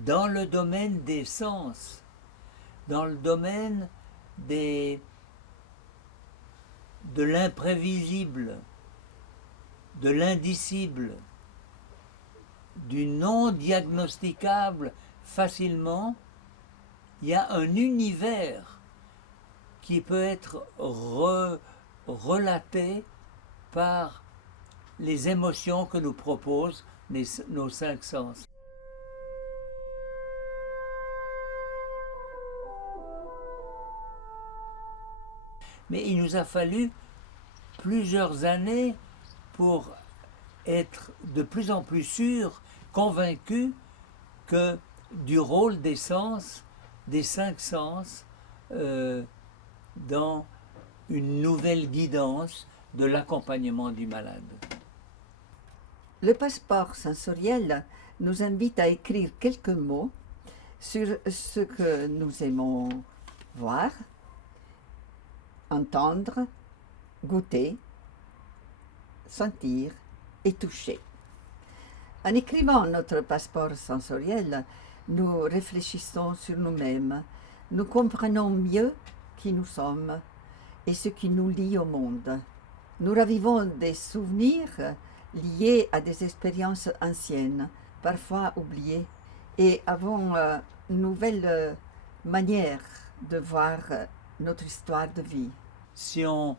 dans le domaine des sens, dans le domaine des, de l'imprévisible, de l'indicible, du non diagnosticable facilement, il y a un univers qui peut être relaté par les émotions que nous proposent nos cinq sens. Mais il nous a fallu plusieurs années pour être de plus en plus sûrs, convaincus que du rôle des sens, des cinq sens, dans une nouvelle guidance de l'accompagnement du malade. Le passeport sensoriel nous invite à écrire quelques mots sur ce que nous aimons voir, entendre, goûter, sentir et toucher. En écrivant notre passeport sensoriel, nous réfléchissons sur nous-mêmes, nous comprenons mieux qui nous sommes et ce qui nous lie au monde. Nous ravivons des souvenirs liés à des expériences anciennes, parfois oubliées, et avons une nouvelle manière de voir notre histoire de vie. Si on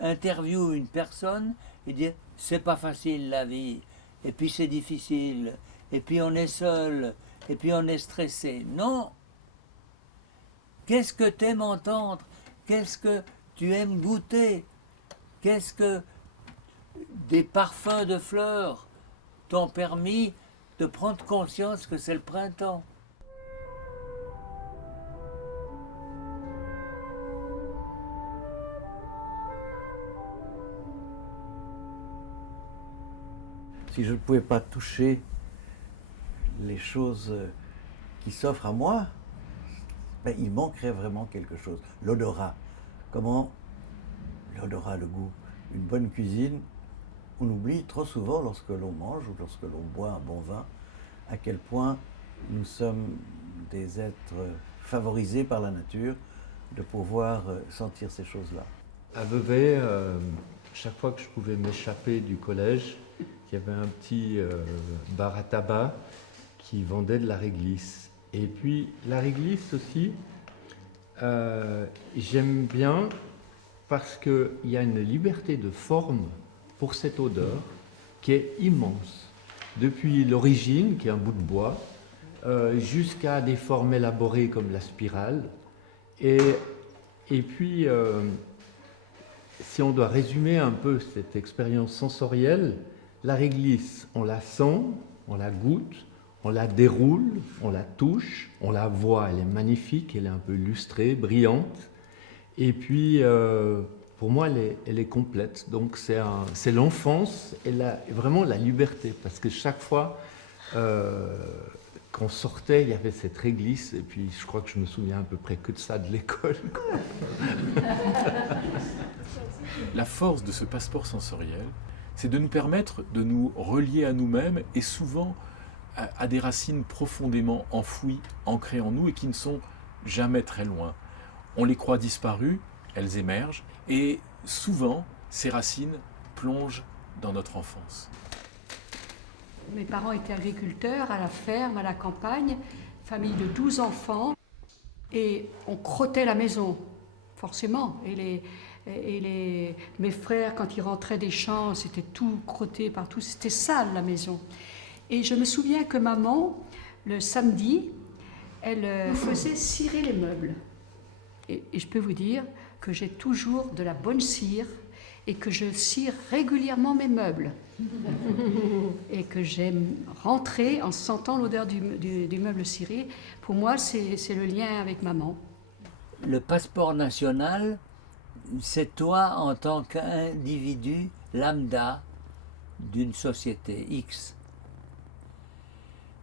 interviewe une personne et dit c'est pas facile la vie, et puis c'est difficile, et puis on est seul, et puis on est stressé. Non! Qu'est-ce que tu aimes entendre? Qu'est-ce que tu aimes goûter? Qu'est-ce que des parfums de fleurs t'ont permis de prendre conscience que c'est le printemps? Si je ne pouvais pas toucher les choses qui s'offrent à moi, ben, il manquerait vraiment quelque chose. L'odorat. Comment l'odorat, le goût. Une bonne cuisine, on oublie trop souvent lorsque l'on mange ou lorsque l'on boit un bon vin, à quel point nous sommes des êtres favorisés par la nature de pouvoir sentir ces choses-là. À Vevey, chaque fois que je pouvais m'échapper du collège, il y avait un petit bar à tabac qui vendait de la réglisse. Et puis la réglisse aussi, j'aime bien parce qu'il y a une liberté de forme pour cette odeur qui est immense. Depuis l'origine, qui est un bout de bois, jusqu'à des formes élaborées comme la spirale. Et puis, si on doit résumer un peu cette expérience sensorielle, la réglisse, on la sent, on la goûte, on la déroule, on la touche, on la voit, elle est magnifique, elle est un peu lustrée, brillante. Et puis, pour moi, elle est complète. Donc, c'est l'enfance et vraiment la liberté. Parce que chaque fois qu'on sortait, il y avait cette réglisse. Et puis, je crois que je me souviens à peu près que de ça de l'école. La force de ce passeport sensoriel, c'est de nous permettre de nous relier à nous-mêmes et souvent à des racines profondément enfouies, ancrées en nous et qui ne sont jamais très loin. On les croit disparues, elles émergent et souvent ces racines plongent dans notre enfance. Mes parents étaient agriculteurs à la ferme, à la campagne, famille de 12 enfants et on crottait la maison, forcément. Mes frères, quand ils rentraient des champs, c'était tout crotté partout, c'était sale la maison. Et je me souviens que maman, le samedi, elle faisait cirer les meubles. Et je peux vous dire que j'ai toujours de la bonne cire et que je cire régulièrement mes meubles. Et que j'aime rentrer en sentant l'odeur du meuble ciré. Pour moi, c'est le lien avec maman. Le passeport national, c'est toi en tant qu'individu lambda d'une société X.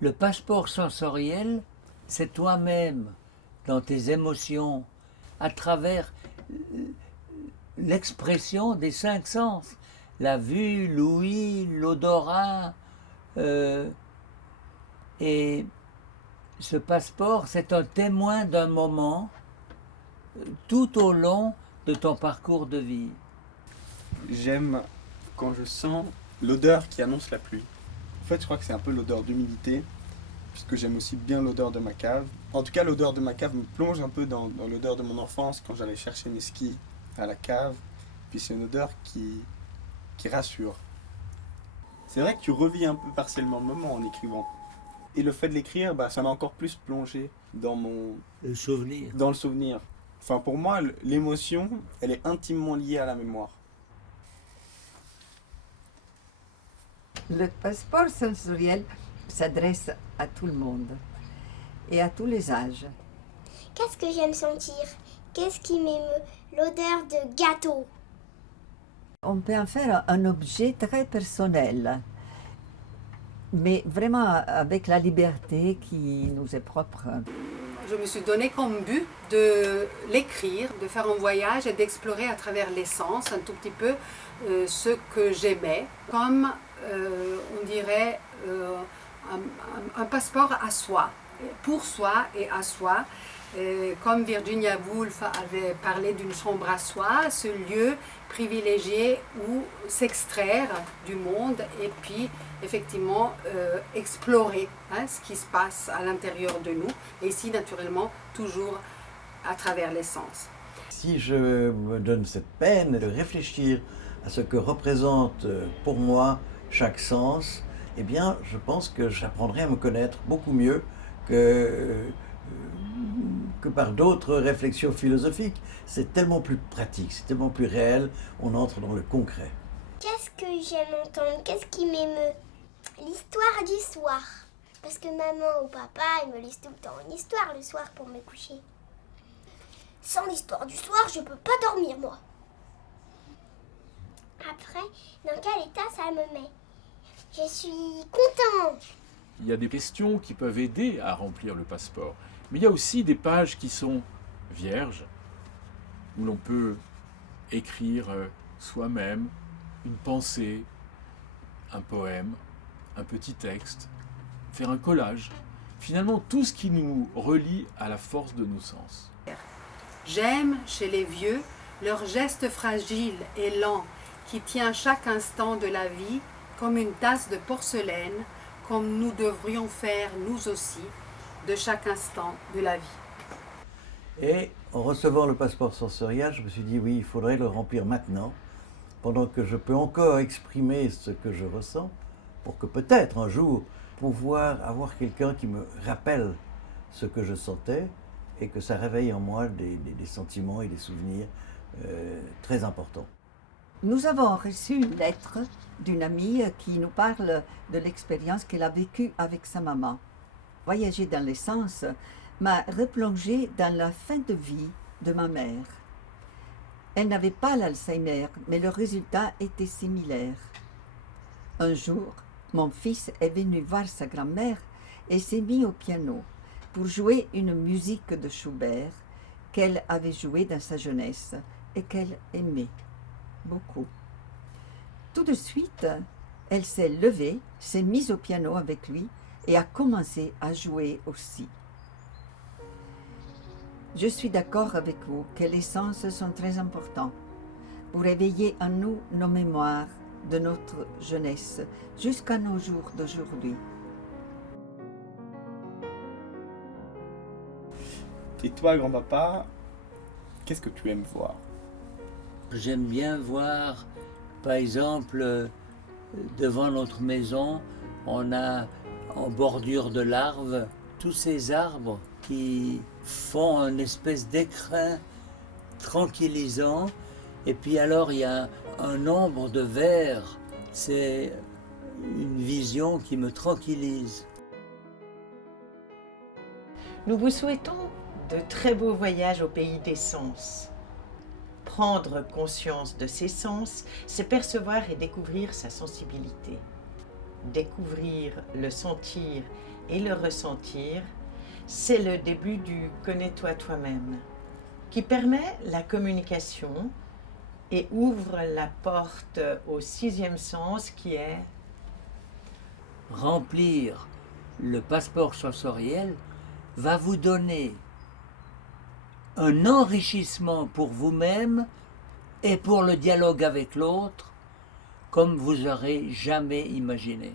Le passeport sensoriel, c'est toi-même dans tes émotions, à travers l'expression des cinq sens, la vue, l'ouïe, l'odorat, et ce passeport, c'est un témoin d'un moment tout au long de ton parcours de vie. J'aime quand je sens l'odeur qui annonce la pluie. En fait, je crois que c'est un peu l'odeur d'humidité, puisque j'aime aussi bien l'odeur de ma cave. En tout cas, l'odeur de ma cave me plonge un peu dans l'odeur de mon enfance, quand j'allais chercher mes skis à la cave. Puis c'est une odeur qui rassure. C'est vrai que tu revis un peu partiellement le moment en écrivant. Et le fait de l'écrire, ça m'a encore plus plongé dans Le souvenir. dans le souvenir. Enfin, pour moi, l'émotion, elle est intimement liée à la mémoire. Le passeport sensoriel s'adresse à tout le monde et à tous les âges. Qu'est-ce que j'aime sentir? Qu'est-ce qui m'émeut? L'odeur de gâteau. On peut en faire un objet très personnel, mais vraiment avec la liberté qui nous est propre. Je me suis donné comme but de l'écrire, de faire un voyage et d'explorer à travers l'essence un tout petit peu ce que j'aimais, comme on dirait un passeport à soi, pour soi et à soi. Comme Virginia Woolf avait parlé d'une chambre à soi, ce lieu privilégié où s'extraire du monde et puis effectivement explorer ce qui se passe à l'intérieur de nous, et ici naturellement toujours à travers l'essence. Si je me donne cette peine de réfléchir à ce que représente pour moi chaque sens, eh bien je pense que j'apprendrai à me connaître beaucoup mieux que par d'autres réflexions philosophiques. C'est tellement plus pratique, c'est tellement plus réel, on entre dans le concret. Qu'est-ce que j'aime entendre? Qu'est-ce qui m'émeut? L'histoire du soir. Parce que maman ou papa, ils me lisent tout le temps une histoire le soir pour me coucher. Sans l'histoire du soir, je peux pas dormir, moi. Après, dans quel état ça me met? Je suis content. Il y a des questions qui peuvent aider à remplir le passeport. Mais il y a aussi des pages qui sont vierges, où l'on peut écrire soi-même une pensée, un poème, un petit texte, faire un collage. Finalement, tout ce qui nous relie à la force de nos sens. J'aime chez les vieux leur geste fragile et lent qui tient chaque instant de la vie comme une tasse de porcelaine, comme nous devrions faire nous aussi de chaque instant de la vie. Et en recevant le passeport sensoriel, je me suis dit oui, il faudrait le remplir maintenant, pendant que je peux encore exprimer ce que je ressens, pour que peut-être un jour pouvoir avoir quelqu'un qui me rappelle ce que je sentais et que ça réveille en moi des sentiments et des souvenirs très importants. Nous avons reçu une lettre d'une amie qui nous parle de l'expérience qu'elle a vécue avec sa maman. Voyager dans l'essence m'a replongé dans la fin de vie de ma mère. Elle n'avait pas l'Alzheimer, mais le résultat était similaire. Un jour, mon fils est venu voir sa grand-mère et s'est mis au piano pour jouer une musique de Schubert qu'elle avait jouée dans sa jeunesse et qu'elle aimait beaucoup. Tout de suite, elle s'est levée, s'est mise au piano avec lui et a commencé à jouer aussi. Je suis d'accord avec vous que les sens sont très importants pour éveiller en nous nos mémoires de notre jeunesse jusqu'à nos jours d'aujourd'hui. Et toi, grand-papa, qu'est-ce que tu aimes voir? J'aime bien voir, par exemple, devant notre maison, on a en bordure de larves tous ces arbres qui font une espèce d'écrin tranquillisant. Et puis alors il y a un ombre de vert. C'est une vision qui me tranquillise. Nous vous souhaitons de très beaux voyages au pays des sens. Prendre conscience de ses sens, c'est percevoir et découvrir sa sensibilité. Découvrir, le sentir et le ressentir, c'est le début du « connais-toi toi-même » qui permet la communication et ouvre la porte au 6e sens qui est remplir le passeport sensoriel, va vous donner un enrichissement pour vous-même et pour le dialogue avec l'autre comme vous n'aurez jamais imaginé.